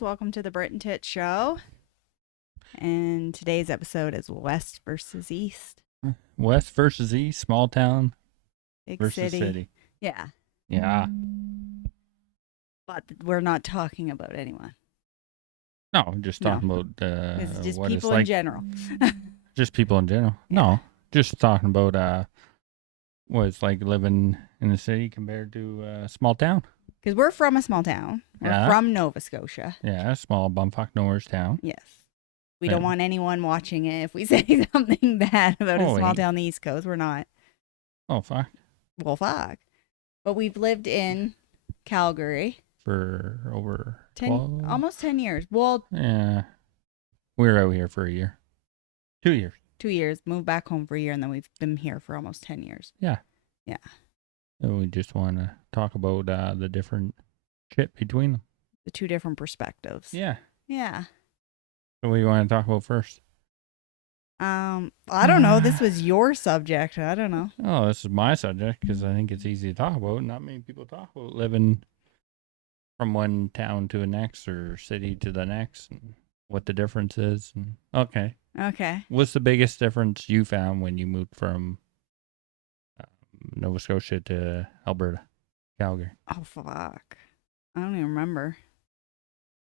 guys. Welcome to the Brit and Tit Show. And today's episode is West versus East. West versus East, small town Big versus city. Yeah. Yeah. But we're not talking about anyone. No, I'm just No. talking about It's just what it's people in like. general. Just people in general. Yeah. No, just talking about what it's like living in the city compared to a small town. Because we're from a small town. We're Yeah. from Nova Scotia. Yeah, small bumfuck nowhere's town. Yes. We don't want anyone watching it if we say something bad about a small town on the East Coast. We're not. Oh, fuck. Well, fuck. But we've lived in Calgary For over 12? almost 10 years. Well, yeah. We were out here for a year. 2 years. 2 years. Moved back home for a year, and then we've been here for almost 10 years. Yeah. Yeah. And we just want to talk about the different shit between them. The two different perspectives. Yeah. Yeah. So what do you want to talk about first? I don't know. This was your subject. I don't know. Oh, this is my subject because I think it's easy to talk about. Not many people talk about living from one town to the next or city to the next and what the difference is. Okay. What's the biggest difference you found when you moved from Nova Scotia to Alberta, Calgary? Oh, fuck. I don't even remember.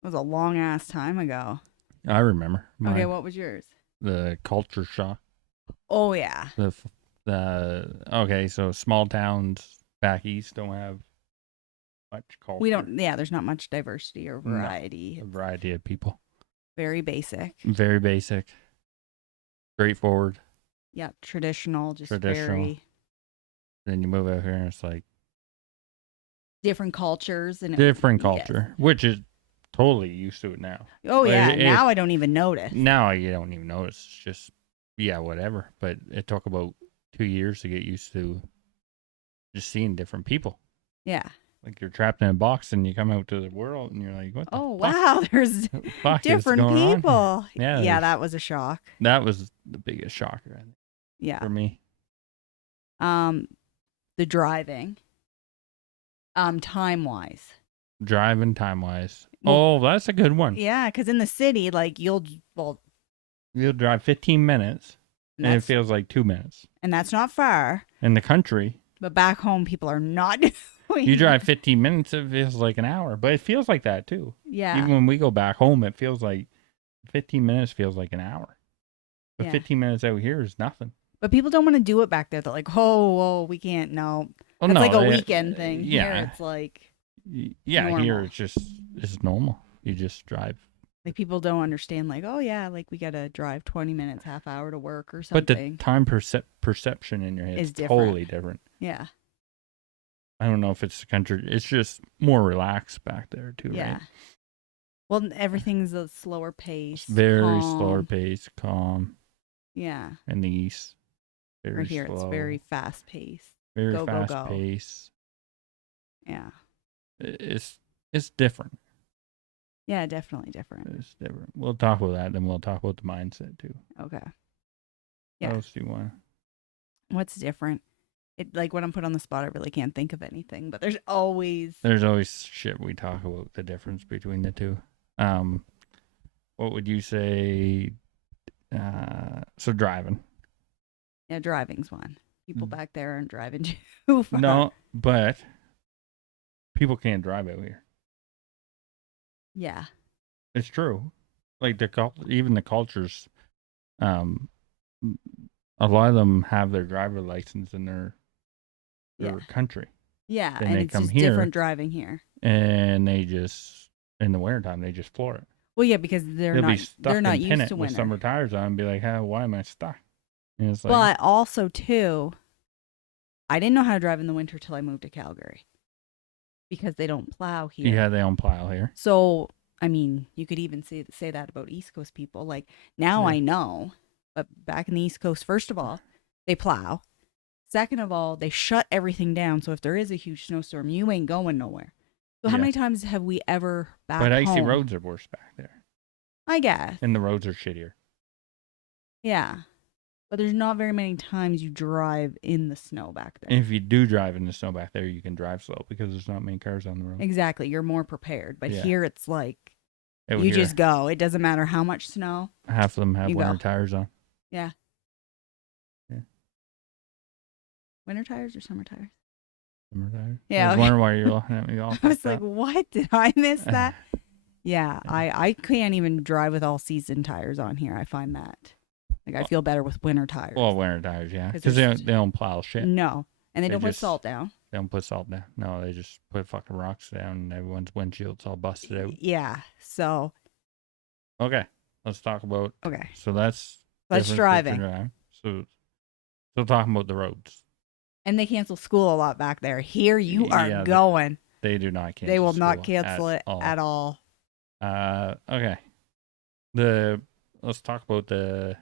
It was a long ass time ago. I remember. Okay, what was yours? The culture shock. Oh, yeah. Okay, so small towns back east don't have much culture. We don't, there's not much diversity or variety. No, a variety of people. Very basic. Very basic. Straightforward. Yeah, traditional, Traditional. Very... Then you move out here and it's like... different cultures. Different culture, which is totally used to it now. Oh, yeah. Now I don't even notice. Now you don't even notice. It's just, yeah, whatever. But it took about 2 years to get used to just seeing different people. Yeah. Like you're trapped in a box and you come out to the world and you're like, what the fuck? Wow, there's different people. Yeah, that was a shock. That was the biggest shocker, I think. Yeah. For me. The driving. Time-wise. Driving time-wise. Well, that's a good one. Yeah, because in the city, like, you'll drive 15 minutes and it feels like 2 minutes. And that's not far. In the country. But back home, people are not doing You drive 15 minutes, it feels like an hour. But it feels like that, too. Yeah. Even when we go back home, it feels like 15 minutes feels like an hour. But 15 minutes out here is nothing. But people don't want to do it back there. They're like, oh, we can't, no. It's like a weekend thing. Yeah. Here, it's like normal. Here it's normal. You just drive. Like, people don't understand, like, oh, yeah, like, we got to drive 20 minutes, half hour to work or something. But the time perception in your head is totally different. Yeah. I don't know if it's the country. It's just more relaxed back there, too, right? Well, everything's a slower pace. Very slower pace, calm. Yeah. In the east. Very right here, slow. It's very fast paced. Very fast pace. Yeah. It's different. Yeah, definitely different. It's different. We'll talk about that, then we'll talk about the mindset too. Okay. Yeah. What else do you want? What's different? It, like, when I'm put on the spot, I really can't think of anything, but there's always shit we talk about, the difference between the two. What would you say? So driving. Yeah, driving's one. People back there aren't driving too far. No, but people can't drive out here. Yeah. It's true. Like even the cultures, a lot of them have their driver license in their country. Yeah, and it's just different driving here. And they just, in the wintertime, they just floor it. Well, yeah, because they're not used to winter. With summer tires on and be like, why am I stuck? And it's like, but also, too, I didn't know how to drive in the winter till I moved to Calgary. Because they don't plow here. Yeah, they don't plow here. So, I mean, you could even say that about East Coast people. Like, now I know, but back in the East Coast, first of all, they plow. Second of all, they shut everything down. So if there is a huge snowstorm, you ain't going nowhere. So how many times have we ever back home? But icy roads are worse back there. I guess. And the roads are shittier. Yeah. But there's not very many times you drive in the snow back there. And if you do drive in the snow back there, you can drive slow because there's not many cars on the road. Exactly. You're more prepared. But here it's like out You here. just go. It doesn't matter how much snow. Half of them have You winter go. tires on. Yeah. Yeah. Winter tires or summer tires? Summer tires. I Yeah. was Okay. wondering why you're looking at me all I was fucked like, up. what? Did I miss that? Yeah. Yeah. I can't even drive with all season tires on here. I find that. Like, I feel better with winter tires. Well, winter tires, yeah, 'Cause because there's- they don't plow shit. No. And they don't put just- salt down. They don't put salt down. No, they just put fucking rocks down, and everyone's windshield's all busted out. Yeah. So, Okay, let's talk about. okay. So that's That's difference driving. between driving. So talking about the roads. And they cancel school a lot back there. Here you are Yeah, going. They do not cancel. They will not school cancel it at all. Okay. Let's talk about the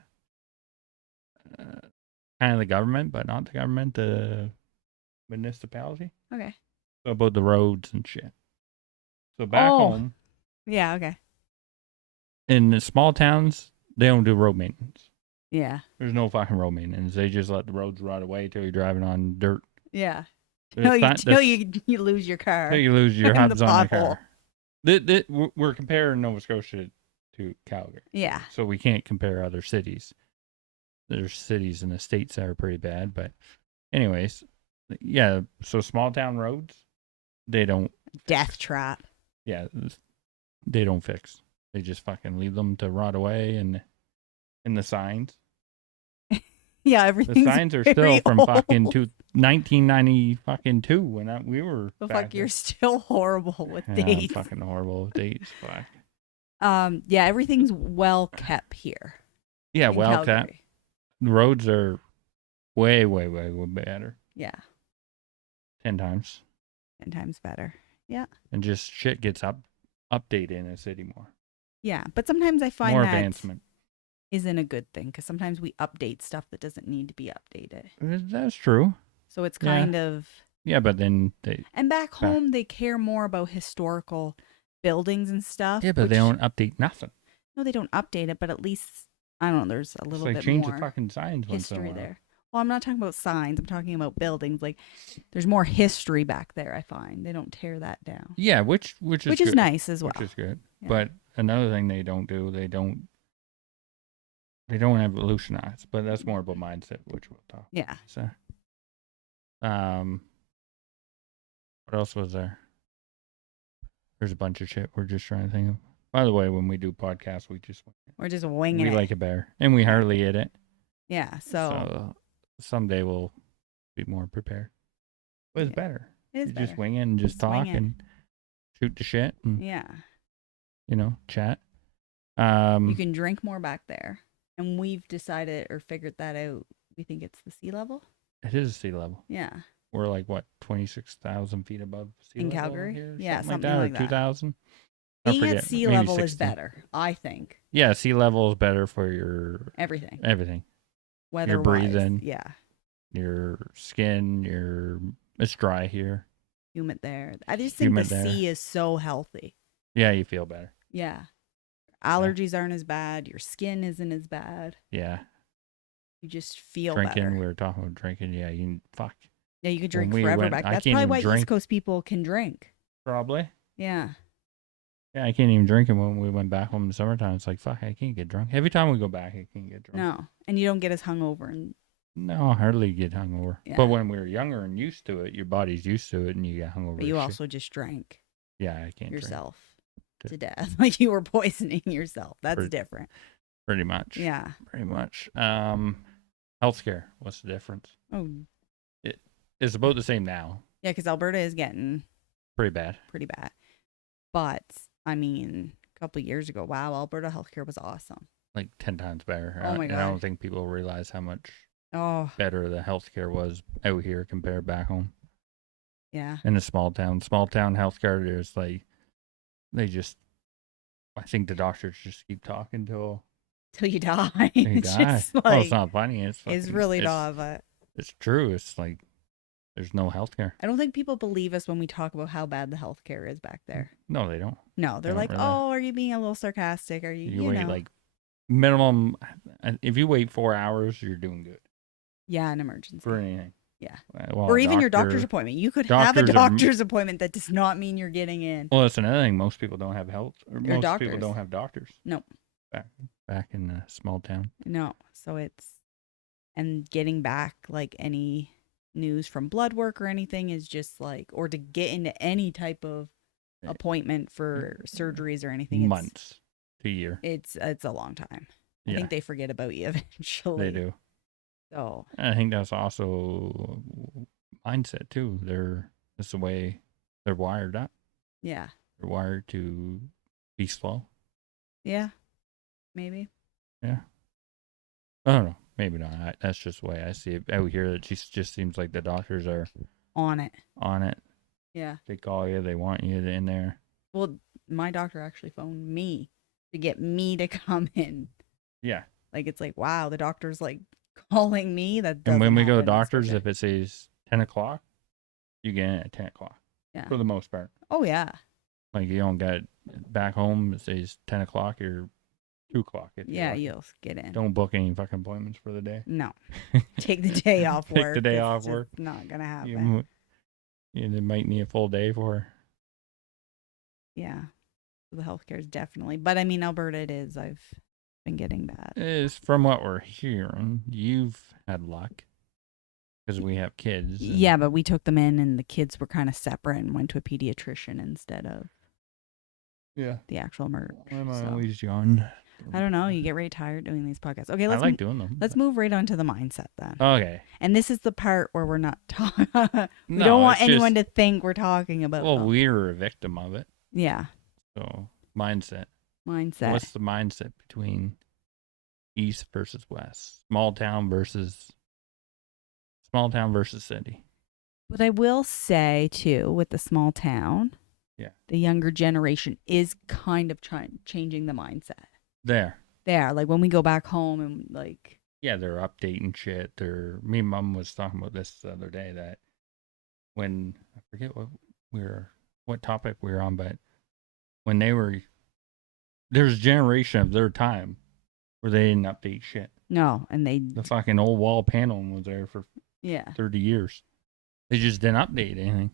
kind of the government, but not the government, the municipality. Okay. So about the roads and shit. So back home Yeah, okay. in the small towns, they don't do road maintenance. Yeah. There's no fucking road maintenance. They just let the roads rot away till you're driving on dirt. Yeah. It's Till you lose your car. Till you lose your in the hubs on the pothole. car. We're comparing Nova Scotia to Calgary. Yeah. So we can't compare other cities. There's cities in the States that are pretty bad. But anyways, yeah. So small town roads, they don't. Death trap. Yeah. They don't fix. They just fucking leave them to rot away and in the signs. Yeah, everything's The signs are very still from old. fucking 1990 fucking 2 when we were. The back fuck, you're there. still horrible with Yeah, I'm dates. fucking horrible with dates. Fuck. Yeah, everything's well kept here. Yeah, in well kept. Calgary. The roads are way, way, way, way better. Yeah, 10 times. 10 times better. Yeah. And just shit gets updated in a city more. Yeah, but sometimes I find More that advancement. isn't a good thing because sometimes we update stuff that doesn't need to be updated. That's true. So it's Yeah. kind of. Yeah, but then they. And back home, they care more about historical buildings and stuff. Yeah, but they don't update nothing. No, they don't update it, but at least, I don't know, there's a It's little like bit change more the fucking signs once in a history while. there. Well, I'm not talking about signs. I'm talking about buildings. Like, there's more history back there, I find. They don't tear that down. Yeah, which is Which good. is nice as well. Which is good. Yeah. But another thing they don't do, they don't evolutionize. But that's more about mindset, which we'll talk. Yeah. So, what else was there? There's a bunch of shit we're just trying to think of. By the way, when we do podcasts, we just We're just winging it. like a bear, and we hardly hit it. Yeah. So Someday we'll be more prepared. But it's Yeah. better. it is You better. just wing it and just Just wing talk it. and shoot the shit and Yeah. chat. You can drink more back there. And we've decided or figured that out. We think it's the sea level. It is sea level. Yeah. We're like what 26,000 feet above sea In level Calgary? here, Yeah, something something like like that, that. or 2,000. Being at sea maybe level is 60. better, I think. Yeah, sea level is better for your Everything. everything. Weather breathing. Yeah. Your skin, it's dry here. Humid there. I just think Humid the there. sea is so healthy. Yeah, you feel better. Yeah. Allergies aren't as bad. Your skin isn't as bad. Yeah. You just feel Drinking, better. we were talking about drinking. Yeah, fuck. Yeah, you could drink we forever went- back. I That's can't probably even why drink. East Coast people can drink. Probably. Yeah. Yeah, I can't even drink it when we went back home in the summertime. It's like, fuck, I can't get drunk. Every time we go back, I can't get drunk. No. And you don't get as hungover. And No, I hardly get hungover. Yeah. But when we were younger and used to it, your body's used to it and you get hungover. but you as shit. also just drank Yeah, I can't drink. yourself Drink. to death. Like you were poisoning yourself. That's Pretty- different. Pretty much. Yeah. Pretty much. Healthcare. What's the difference? Oh, It's about the same now. yeah, because Alberta is getting Pretty bad. pretty bad. But, I mean, a couple years ago, wow, Alberta healthcare was awesome. Like 10 times better. Oh my And I don't God. think people realize how much Oh, better the healthcare was out here compared back home. yeah. In a small town. Small town healthcare, there's like, I think the doctors just keep talking till Till you die. they It's die. just Well, like, it's not funny. it's fucking- really not, but It's true. It's like there's no healthcare. I don't think people believe us when we talk about how bad the healthcare is back there. No, they don't. No, they're don't like, really. oh, are you being a little sarcastic? Are you, You wait know? like minimum. If you wait 4 hours, you're doing good Yeah, an emergency. for anything. Yeah. Well, Or a even your doctor's doctor, appointment. You could have a doctors are. doctor's appointment that does not mean you're getting in. Well, that's another thing. Most people don't have health, or Or most people doctors. don't have doctors. No. Back in a small town. No. So it's, and getting back like any news from blood work or anything is just like, or to get into any type of appointment for surgeries or anything, Months to a year. It's a long time. I Yeah, think they forget about you eventually. they do. So I think that's also mindset too. That's the way they're wired up. yeah. They're wired to be slow. Yeah. Maybe. Yeah. I don't know. Maybe not. That's just the way I see it out here. It just seems like the doctors are On it. on it. Yeah. They call you. They want you in there. Well, my doctor actually phoned me to get me to come in. Yeah. Like, it's like, wow, the doctor's like calling me. That doesn't And when we go to happen. That's doctors, okay. if it says 10 o'clock, you get in at 10 o'clock. Yeah. For the most part. Oh, yeah. Like, you don't get back home, it says 10 o'clock or 2 o'clock. Yeah, you'll get in. Don't book any fucking appointments for the day. No. Take the day off work. Take the day It's off just work. not going to happen. You might need a full day for. Yeah. The healthcare is definitely. But I mean, Alberta, it is. I've been getting bad. Is from what we're hearing, you've had luck because we have kids. Yeah, but we took them in and the kids were kind of separate and went to a pediatrician instead of the actual merge. Why am I so. always young? I don't know. You get very tired doing these podcasts. Okay, I like doing them. Let's move right on to the mindset then. Okay. And this is the part where we're not talking. We No, don't want anyone to think we're talking about. Well, we're a victim of it. Yeah. So mindset. Mindset. What's the mindset between East versus West? Small town versus city. But I will say too, with the small town, the younger generation is kind of changing the mindset. There. Like when we go back home and like. Yeah, they're updating shit. Me and Mom was talking about this the other day that when I forget what topic we were on, but when there's a generation of their time where they didn't update shit. No, and the fucking old wall paneling was there for 30 years. They just didn't update anything.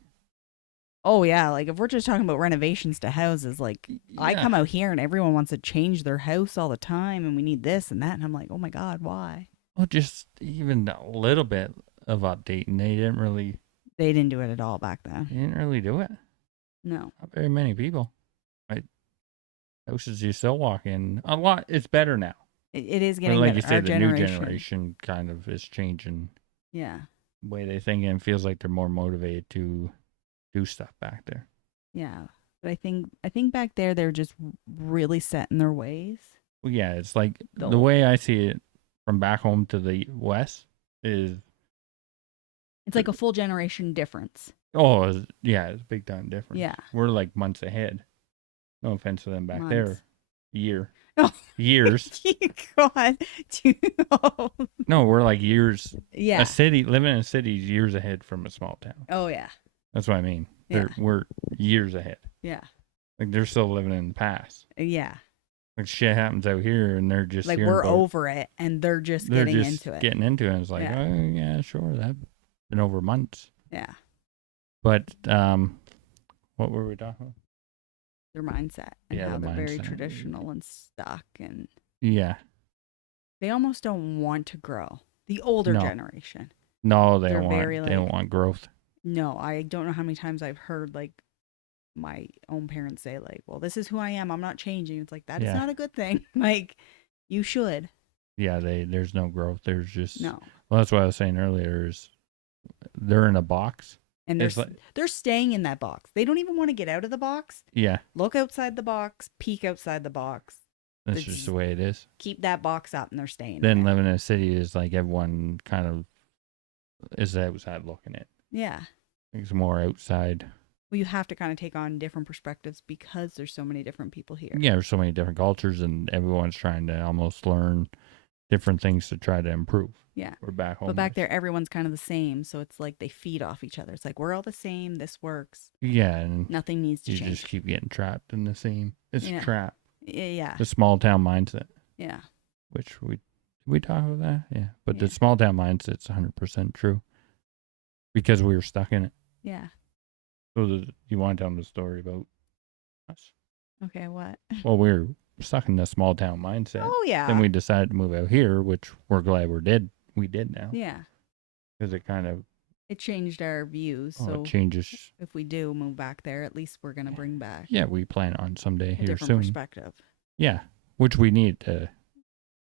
Oh yeah, like if we're just talking about renovations to houses, like I come out here and everyone wants to change their house all the time and we need this and that, and I'm like, oh my God, why? Well, just even a little bit of updating. They didn't do it at all back then. They didn't really do it. No. Not very many people. Right? Houses you still walk in. A lot. It's better now. It is getting better. Like better. you said, the new generation kind of is changing. Yeah. The way they think, and feels like they're more motivated to do stuff back there. Yeah. But I think back there they're just really set in their ways. Well, yeah, it's like the way I see it from back home to the West is it's like a full generation difference. Oh, yeah, it's a big time difference. Yeah. We're like months ahead. No offense to them back there. Years. God. No, we're like years. Yeah. Living in a city is years ahead from a small town. Oh, yeah. That's what I mean. Yeah. We're years ahead. Yeah. Like they're still living in the past. Yeah. Like shit happens out here and they're just like we're over it and they're just getting into it. Getting into it. It's like, oh yeah, sure. That's been over months. Yeah. But what were we talking about? Their mindset and how they're very traditional and stuck and they almost don't want to grow. The older generation. No, they don't want growth. No, I don't know how many times I've heard like my own parents say like, well, this is who I am. I'm not changing. It's like, that is not a good thing. Like you should. Yeah. There's no growth. There's just, no. Well, that's what I was saying earlier is they're in a box. And they're staying in that box. They don't even want to get out of the box. Yeah. Look outside the box, peek outside the box. That's just the way it is. Keep that box up and they're staying Then living in a city is like everyone kind of is outside looking at. Yeah. It's more outside. Well, you have to kind of take on different perspectives because there's so many different people here. Yeah, there's so many different cultures and everyone's trying to almost learn different things to try to improve. Yeah. We're back home. But back there, everyone's kind of the same. So it's like they feed off each other. It's like, we're all the same. This works. Yeah. And nothing needs to change. You just keep getting trapped in the same. It's a trap. Yeah. The small town mindset. Yeah. Which we talk about that? Yeah. But the small town mindset's 100% true. because we were stuck in it. Yeah. So you want to tell them the story about us? Okay, what? Well, we were stuck in the small town mindset. Oh, yeah. Then we decided to move out here, which we're glad we did now. Yeah. Because it kind of It changed our views. it So changes. if we do move back there, at least we're going to bring back Yeah, we plan on someday a here different soon. perspective. Yeah, which we need to.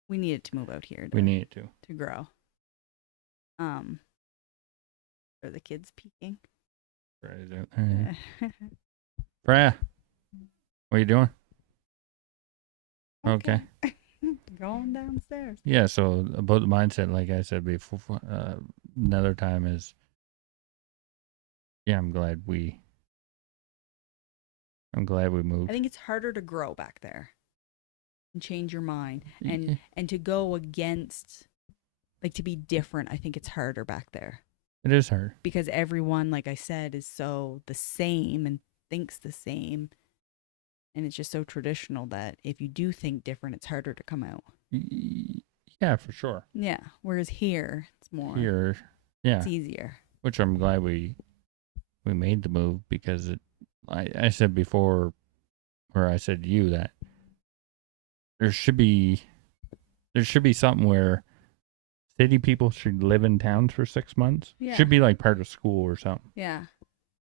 We needed to move out here We need to grow. Are the kids peeking? Freya, what are you doing? Okay. Going downstairs. Yeah, so about the mindset, like I said before, another time is, yeah, I'm glad we moved. I think it's harder to grow back there and change your mind and to go against, like, to be different. I think it's harder back there. It is hard. Because everyone, like I said, is so the same and thinks the same. And it's just so traditional that if you do think different, it's harder to come out. Yeah, for sure. Yeah. Whereas here, it's more. Here, yeah. It's easier. Which I'm glad we made the move because I said before, or I said to you that there should be something where city people should live in towns for 6 months. Yeah. Should be like part of school or something. Yeah.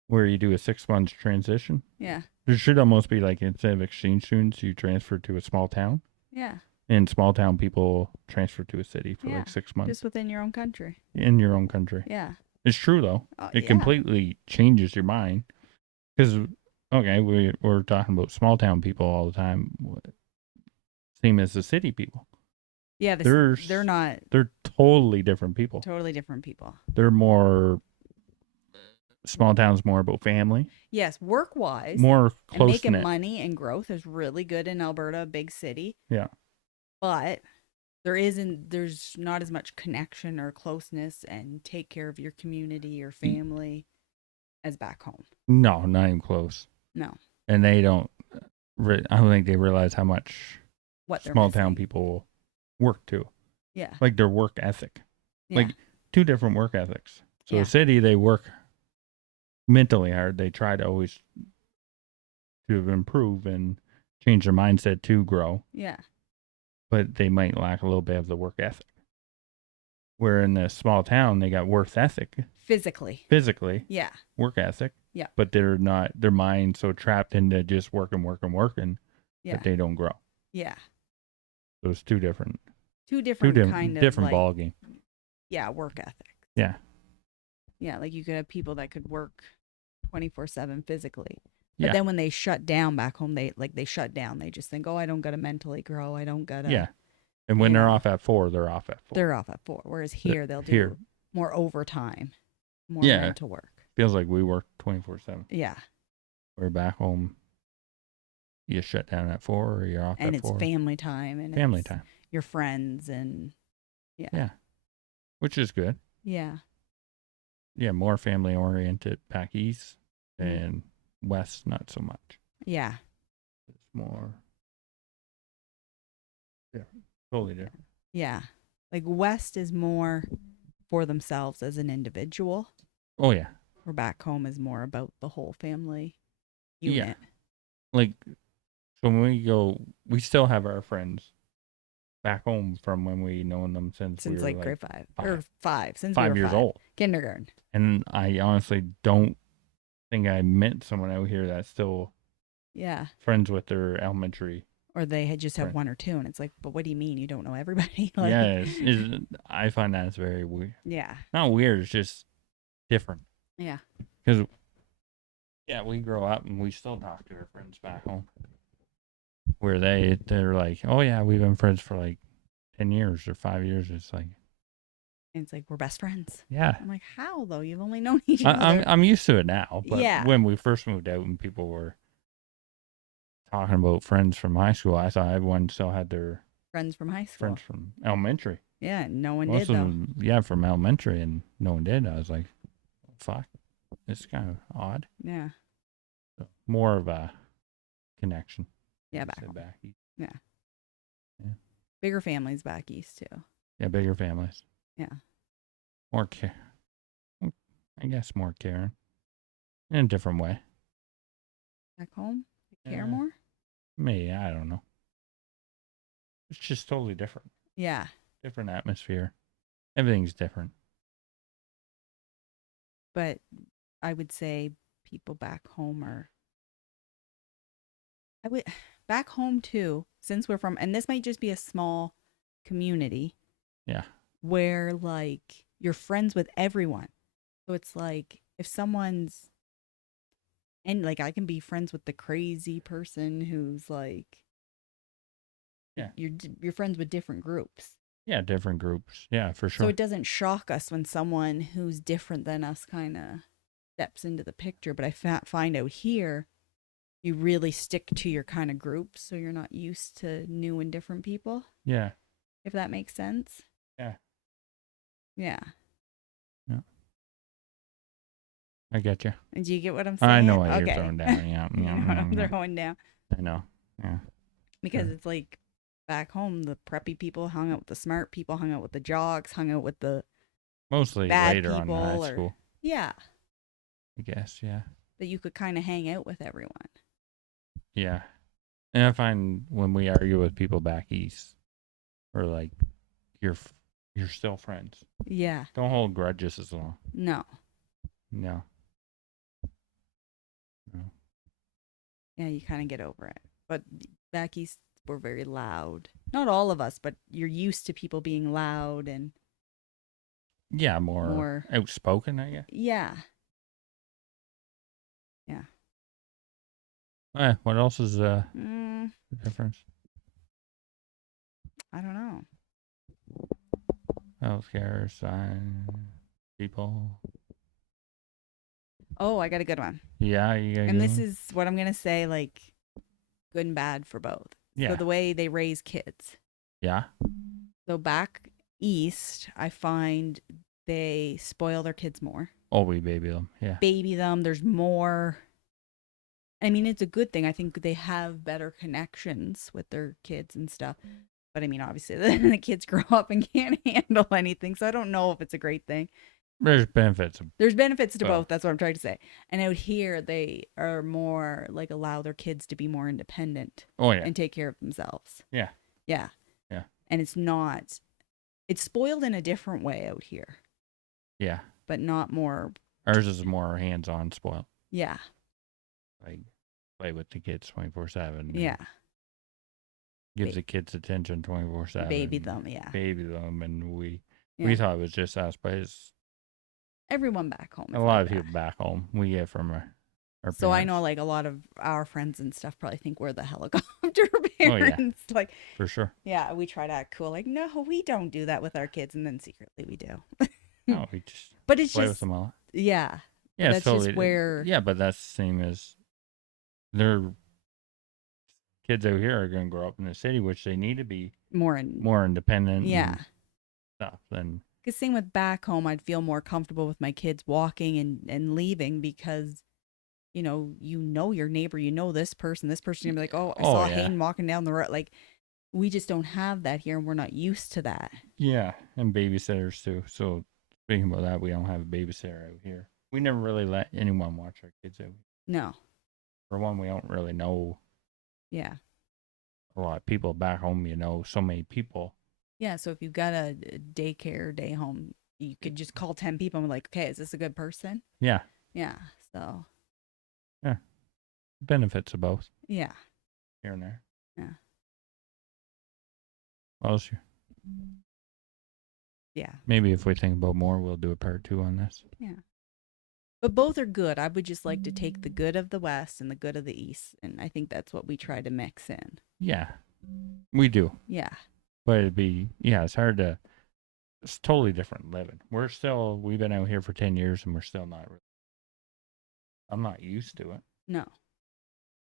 Where you do a 6 months transition. Yeah. There should almost be like, instead of exchange students, you transfer to a small town. Yeah. And small town people transfer to a city for like 6 months. Just within your own country. In your own country. Yeah. It's true though. It completely changes your mind. Because, okay, we're talking about small town people all the time. Same as the city people. Yeah, they're not. They're totally different people. Totally different people. They're more. Small towns more about family. Yes, work wise. More close and making money and growth is really good in Alberta, big city. Yeah. But there's not as much connection or closeness and take care of your community or family as back home. No, not even close. No. And they don't. I don't think they realize how much small town people work too. Yeah. Like their work ethic. Yeah. Like two different work ethics. So a city, they work mentally hard. They try to always to improve and change their mindset to grow. Yeah. But they might lack a little bit of the work ethic. Where in a small town, they got work ethic. Physically. Yeah. Work ethic. Yeah. But they're not, their mind's so trapped into just working yeah. that they don't grow. Yeah. So it's two different kind of different ball game. Yeah, work ethic. Yeah. Yeah, like you could have people that could work 24/7 physically. But then when they shut down back home, they shut down. They just think, oh, I don't got to mentally grow. I don't got to. Yeah. And when they're off at 4, they're off at 4. They're off at 4. Whereas here, they'll do more overtime, more mental work. Feels like we work 24/7. Yeah. We're back home. You shut down at 4 or you're off at 4. And it's family time. And family time. Your friends and yeah. Yeah. Which is good. Yeah. Yeah, more family oriented back east and west, not so much. Yeah. It's more different. Totally different. Yeah. Like west is more for themselves as an individual. Oh, yeah. Where back home is more about the whole family unit. Yeah. Like, so when we go, we still have our friends back home from when we known them since we were like grade 5 or 5 since 5 we were years 5. old, kindergarten. And I honestly don't think I met someone out here that's still friends with their elementary, or they had just have 1 or 2, and it's like, but what do you mean you don't know everybody? Like, yeah, I find that's very weird. Yeah, not weird, it's just different. Yeah, because we grow up and we still talk to our friends back home. Where they're like, oh yeah, we've been friends for like 10 years or 5 years. It's like we're best friends. Yeah. I'm like, how though? You've only known each other. I'm used to it now. But when we first moved out and people were talking about friends from high school, I thought everyone still had their friends from high school. Friends from elementary. Yeah, no one Most did of though. them, yeah, from elementary, and no one did. I was like, fuck, it's kind of odd. Yeah. So more of a connection. Yeah, back east. Yeah. Bigger families back east too. Yeah, bigger families. Yeah. More care. I guess more caring in a different way. Back home, they care Yeah, more. maybe I don't know. It's just totally different. Yeah, Different atmosphere. Everything's different. but I would say people back home are. I would back home too, since we're from, and this might just be a small community Yeah. where like you're friends with everyone. So it's like if someone's and like I can be friends with the crazy person who's like Yeah. you're friends with different groups. Yeah. Different groups. Yeah, for So sure. it doesn't shock us when someone who's different than us kind of steps into the picture. But I find out here, you really stick to your kind of group. So you're not used to new and different people, Yeah. if that makes sense. Yeah. Yeah. Yeah. I get you. And do you get what I'm I know saying? what you're Okay. throwing down. Yeah. You Yeah. know what I'm Yeah. throwing down. I know. Yeah. Because Sure. it's like back home, the preppy people hung out with the smart people, hung out with the jocks, hung out with the Mostly bad later on in high people, or, school, yeah, I guess. Yeah. that you could kind of hang out with everyone. Yeah. And I find when we argue with people back east, or like you're you're still friends. Yeah. Don't hold grudges as long. No. No. No. Yeah, you kind of get over it. But back east, we're very loud. Not all of us, but you're used to people being loud and Yeah, more more. outspoken, I guess. Yeah. Yeah. What else is Mm, the difference? I don't know. Healthcare, sign, people. Oh, I got a good one. Yeah, you got a And good this one? is what I'm going to say, like, good and bad for both. So Yeah. the way they raise kids. Yeah. So back east, I find they spoil their kids more, Oh, we baby them. Yeah. baby them. There's more. I mean, it's a good thing. I think they have better connections with their kids and stuff. But I mean, obviously, the kids grow up and can't handle anything. So I don't know if it's a great thing. There's benefits. There's benefits to Well, both. That's what I'm trying to say. And out here, they are more like allow their kids to be more independent oh yeah. and take care of themselves. Yeah. Yeah. Yeah. And it's spoiled in a different way out here, Yeah. but not more. Ours is more hands-on spoil. Yeah. Like play with the kids 24/7. Yeah. Gives the kids attention 24/7. Baby them. Yeah. Baby them, and we Yeah. thought it was just us, but it's Everyone back home. a Is lot like of that. people back home. We get from our So I parents. know like a lot of our friends and stuff probably think we're the helicopter Oh, yeah. parents. Like, For sure. yeah, we try to act cool. Like, no, we don't do that with our kids, and then secretly we do. No, we just But it's play with just, them a lot. yeah, Yeah, that's it's totally. just where Yeah, but that's the same as their kids out here are going to grow up in the city, which they need to be more and more independent yeah. and stuff than. Because same with back home, I'd feel more comfortable with my kids walking and leaving because you know your neighbor, you know this person. This person gonna be like, oh, I Oh saw yeah. Hayden walking down the road. Like we just don't have that here, and we're not used to that. Yeah, and babysitters too. So speaking about that, we don't have a babysitter out here. We never really let anyone watch our kids out. No. For one, we don't really know Yeah. a lot of people back home. So many people. Yeah. So if you've got a daycare, day home, you could just call 10 people and be like, okay, is this a good person? Yeah, Yeah. So benefits of both yeah. here and there. Yeah. What else? Yeah. Maybe if we think about more, we'll do a part 2 on this. Yeah. But both are good. I would just like to take the good of the West and the good of the East. And I think that's what we try to mix in. Yeah, we do. Yeah. But it's hard to, it's totally different living. We've been out here for 10 years and we're still not really, I'm not used to it. No.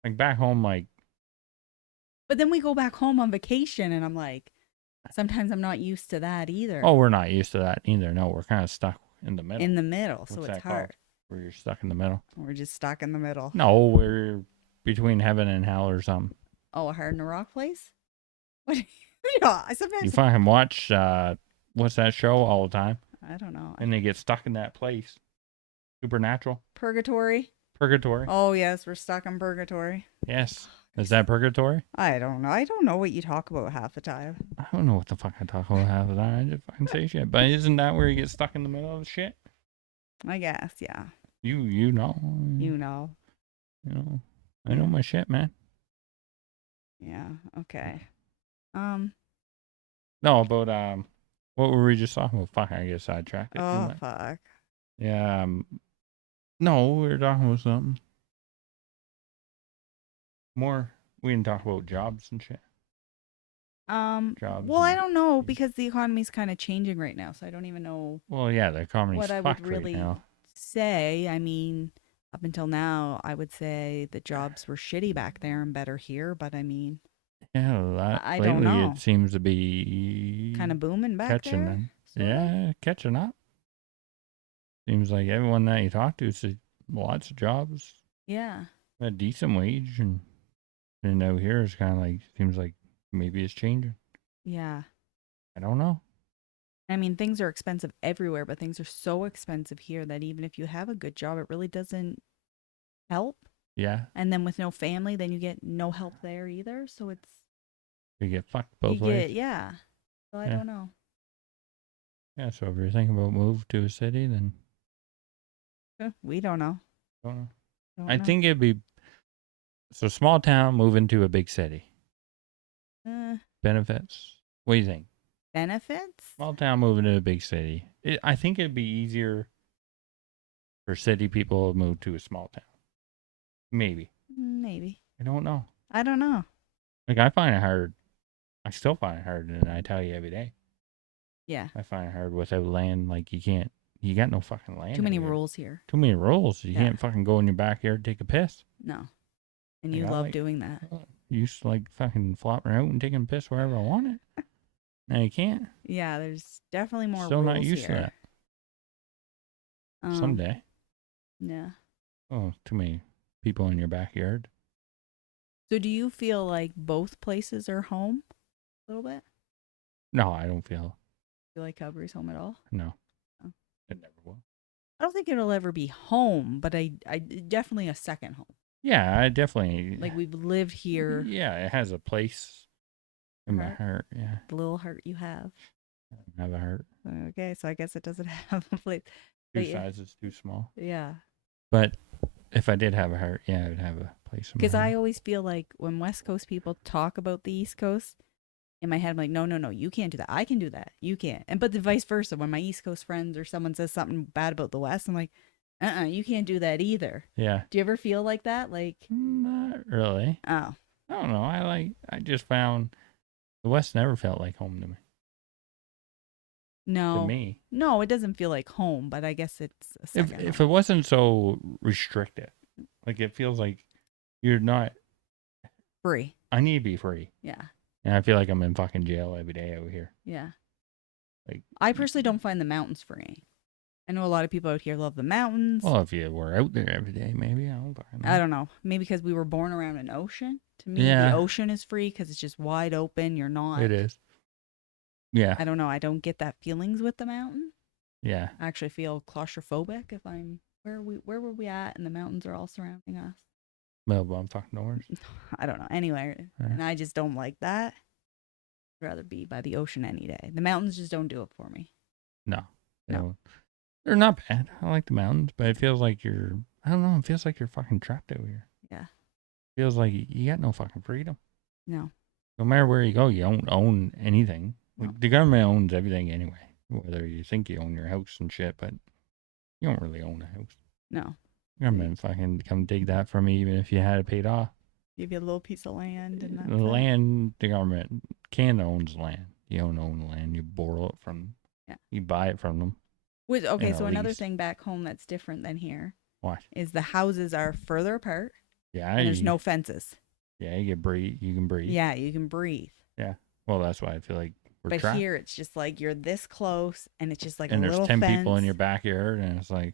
Like back home, like. But then we go back home on vacation and I'm like, sometimes I'm not used to that either. Oh, we're not used to that either. No, we're kind of stuck in the middle. In the middle. So What's it's that called? hard. Where you're stuck in the middle. We're just stuck in the middle. No, we're between heaven and hell or something. Oh, a hard in a rock place? What? Yeah, I You sometimes fucking watch, what's that show all the time? I don't know. And they get stuck in that place. Supernatural. Purgatory. Purgatory. Oh yes, we're stuck in purgatory. Yes. Is that purgatory? I don't know. I don't know what you talk about half the time. I don't know what the fuck I talk about half the time. I just fucking say shit. But isn't that where you get stuck in the middle of shit? I guess, yeah. You know. You know. You know. I know my shit, man. Yeah. Okay. No, but what were we just talking about? Fuck, I get sidetracked. Oh fuck. Yeah. No, we were talking about something more. We didn't talk about jobs and shit. Jobs. Well, I don't know because the economy's kind of changing right now, so I don't even know. Well, yeah, the economy's what I would fucked really right now. say. I mean, up until now, I would say the jobs were shitty back there and better here, but I mean, Yeah, I lately don't know. it seems to be Kind of booming back catching there. Yeah, catching up. Seems like everyone that you talk to says lots of jobs, Yeah. a decent wage, and out here it's kind of like seems like maybe it's changing. Yeah. I don't know. I mean, things are expensive everywhere, but things are so expensive here that even if you have a good job, it really doesn't help. Yeah, And then with no family, then you get no help there either. So it's you get fucked both ways. yeah. So I don't know. Yeah, so if you're thinking about move to a city, then We don't know. don't know. Don't I know. think it'd be so small town move into a big city. Benefits. What do you think? Benefits? Small town moving to a big city. I think it'd be easier for city people to move to a small town. Maybe. Maybe. I don't know. I don't know. Like I find it hard. I still find it hard, and I tell you every day. Yeah. I find it hard without land. Like you can't. You got no fucking land. Too many rules here. Too many rules. You can't fucking go in your backyard and take a piss. No. And Like, you love doing that. You used to like fucking flopping out and taking a piss wherever I wanted. Now you can't. Yeah, there's definitely more Still rules not used here. to that. Someday. Yeah. Oh, too many people in your backyard. So do you feel like both places are home a little bit? No, I don't feel. You like Calgary's home at all? No. Oh. It never will. I don't think it'll ever be home, but I definitely a second home. Yeah, I definitely. Like we've lived here. Yeah, it has a place in my heart. Yeah. The little heart you have. I don't have a heart. Okay, so I guess it doesn't have a place. Two sizes too small. Yeah. But if I did have a heart, yeah, I would have a place in my heart. Because I always feel like when West Coast people talk about the East Coast, in my head, I'm like, no, you can't do that. I can do that. You can't. And but the vice versa. When my East Coast friends or someone says something bad about the West, I'm like, you can't do that either. Yeah. Do you ever feel like that? Like, not really. Oh. I don't know. I just found the West never felt like home to me. No. To me. No, it doesn't feel like home, but I guess it's a second if it wasn't so restricted, like it feels like you're not free. I need to be free. Yeah. And I feel like I'm in fucking jail every day out here. Yeah. Like I personally don't find the mountains freeing. I know a lot of people out here love the mountains. Well, if you were out there every day, maybe. I don't know. Maybe because we were born around an ocean. To me, the ocean is free because it's just wide open. You're not. It is. Yeah. I don't know. I don't get that feelings with the mountain. Yeah. I actually feel claustrophobic if I'm where were we at and the mountains are all surrounding us. Melbourne fucking orange. I don't know. Anyway, and I just don't like that. I'd rather be by the ocean any day. The mountains just don't do it for me. No. They're not bad. I like the mountains, but it feels like I don't know, it feels like you're fucking trapped out here. Yeah. Feels like you got no fucking freedom. No. No matter where you go, you don't own anything. No. Like, the government owns everything anyway. Whether you think you own your house and shit, but you don't really own a house. No. The government fucking come dig that from you even if you had it paid off. Give you a little piece of land and that's the land, the government, Canada owns land. You don't own the land. You borrow it from them. Yeah. You buy it from them. Okay, so another thing back home that's different than here. What? Is the houses are further apart. Yeah. And there's no fences. Yeah, you can breathe. Yeah, you can breathe. Yeah. Well, that's why I feel like we're trapped. Here, it's just like you're this close, and it's just like and a little fence. And there's 10 people in your backyard, and it's like,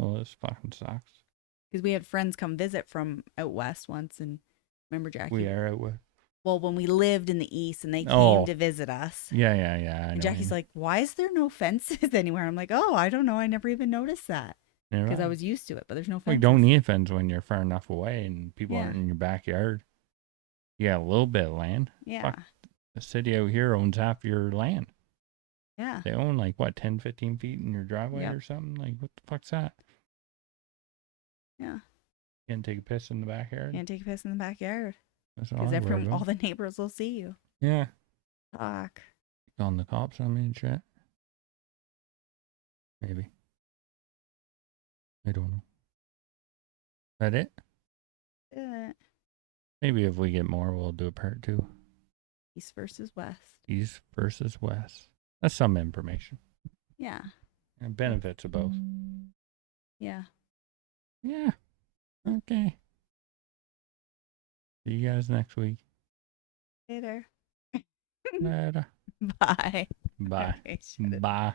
oh, this fucking sucks. Because we had friends come visit from out west once, and remember Jackie? We are out west. Well, when we lived in the east, and they came to visit us. Yeah. And Jackie's like, why is there no fences anywhere? I'm like, oh, I don't know. I never even noticed that. You're because I right. was used to it. But there's no We fences. don't need a fence when you're far enough away and people Yeah. aren't in your backyard. You got a little bit of land. Yeah. Fuck, the city out here owns half your land. Yeah. They own like what, 10, 15 feet in your driveway Yep. or something? Like, what the fuck's that? Yeah. Can't take a piss in the backyard. Can't take a piss in the backyard That's all because I'm worried all about. the neighbors will see you. Yeah. Fuck. Calling the cops on me and shit. Maybe. I don't know. That it? Maybe if we get more, we'll do a part 2. East versus west. East versus west. That's some information. Yeah. And benefits of both. Yeah. Yeah. Okay. See you guys next week. Later. Later. Bye. Bye. Okay, shut it. Bye.